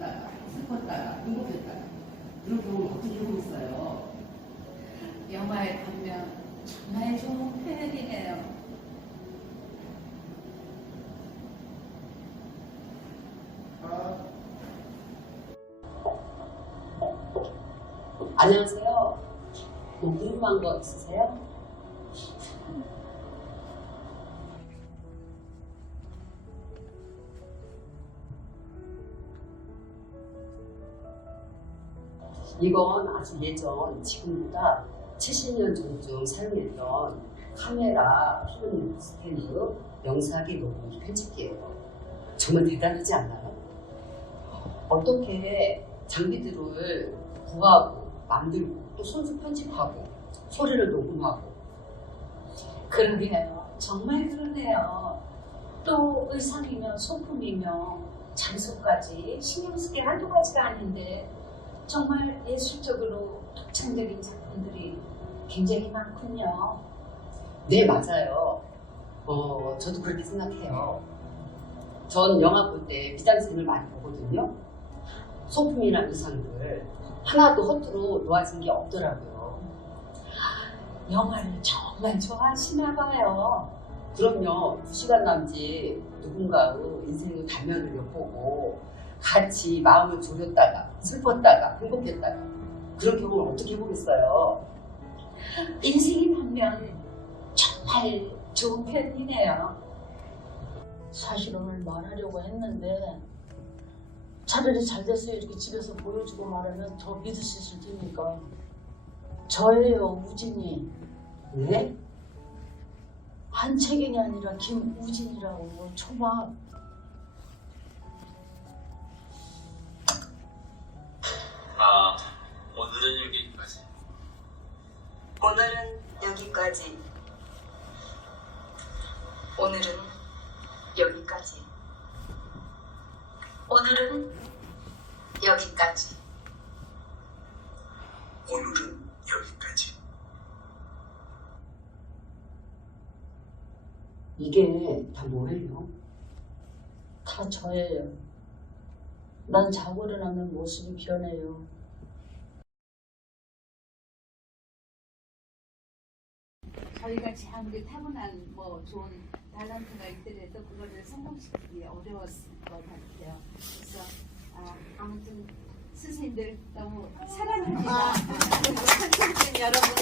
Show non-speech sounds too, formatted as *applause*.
조렸다가 슬펐다가 행복했다가 그런 경험 어떻게 해보겠어요? 영화에 보면 정말 좋은 표현이네요. 안녕하세요. 뭐 궁금한 거 있으세요? 이건 아주 예전 지금보다 70년 전쯤 사용했던 카메라, 필름 스탠드, 영상기 녹음기 편집기예요. 정말 대단하지 않나요? 어떻게 장비들을 구하고 만들고 또 손수 편집하고 소리를 녹음하고 그러게요. 정말 그러네요. 또 의상이며 소품이며 장소까지 신경 쓰게 한두 가지가 아닌데 정말 예술적으로 독창적인 작품들이 굉장히 많군요. 네 맞아요. 어 저도 그렇게 생각해요. 전 영화 볼때 미장센을 많이 보거든요. 소품이나 의상들 하나도 허투루 놓아진 게 없더라고요. 영화를 정말 좋아하시나 봐요. 그럼요. 두 시간 남짓 누군가의 인생의 단면을 엿보고 같이 마음을 졸였다가 슬펐다가 행복했다가 그런 경험을 어떻게 해보겠어요. 인생이 반면 정말 좋은 편이네요. 사실 오늘 말하려고 했는데 차라리 잘 됐어요 이렇게 집에서 보여주고 말하면 더 믿을 수 있을 테니까 저예요 우진이 네? 한채경이 아니라 김우진이라고 초밥 오늘은 여기까지. 오늘은 여기까지. 오늘은 여기까지. 오늘은 여기까지. 이게 다 뭐예요? 다 저예요 난 자고 일어나면 모습이 변해요 저희같이 아무리 타고난 뭐 좋은 탤런트가 있더라도 그거를 성공시키기 어려웠을 것 같아요. 그래서 아, 아무튼 선생님들 너무 사랑합니다. *laughs* 선생님 여러분